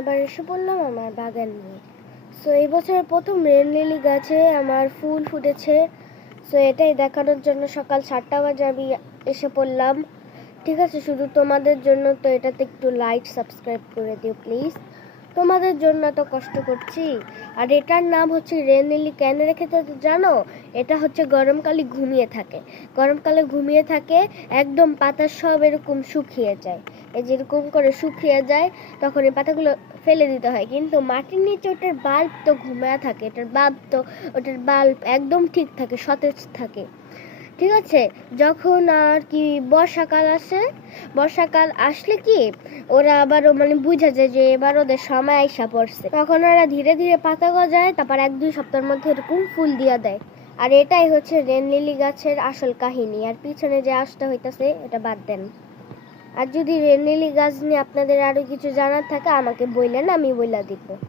আবার এসে পড়লাম আমার বাগান নিয়ে। সো এই বছরের প্রথম রেন লিলি গাছে আমার ফুল ফুটেছে। সো এটাই দেখানোর জন্য সকাল 7টা বাজে আমি এসে পড়লাম। ঠিক আছে, শুধু তোমাদের জন্য, তো এটাতে একটু লাইক সাবস্ক্রাইব করে দিও প্লিজ। তোমাদের জন্য তো কষ্ট করছি। আর এটার নাম হচ্ছে রেন লিলি। কেন রেখেছে জানো? এটা হচ্ছে গরমকালে ঘুমিয়ে থাকে। গরমকালে ঘুমিয়ে থাকে, একদম পাতা সব এরকম শুকিয়ে যায়। এই যেরকম করে শুকিয়ে যায় তখন এই পাতাগুলো ফেলে দিতে হয়, কিন্তু মাটির নিচে ওটার বাল্ব তো ঘুমিয়ে থাকে। ওটার বাল্ব একদম ঠিক থাকে, সতেজ থাকে। ঠিক আছে, যখন আর কি বর্ষাকাল আসে, বর্ষাকাল আসলে কি ওরা আবারও বুঝা যায় যে এবার ওদের সময় আইসা পড়ছে, তখন ওরা ধীরে ধীরে পাতা গজায়, তারপর 1-2 সপ্তাহের মধ্যে এরকম ফুল দিয়া দেয়। আর এটাই হচ্ছে রেন লিলি গাছের আসল কাহিনী। আর পিছনে যে আঁশটা হইতাছে এটা বাদ দেন। আর যদি রেন লিলি গাছ নিয়ে আপনাদের আরো কিছু জানার থাকে আমাকে বললেন, আমি বইলা দিব।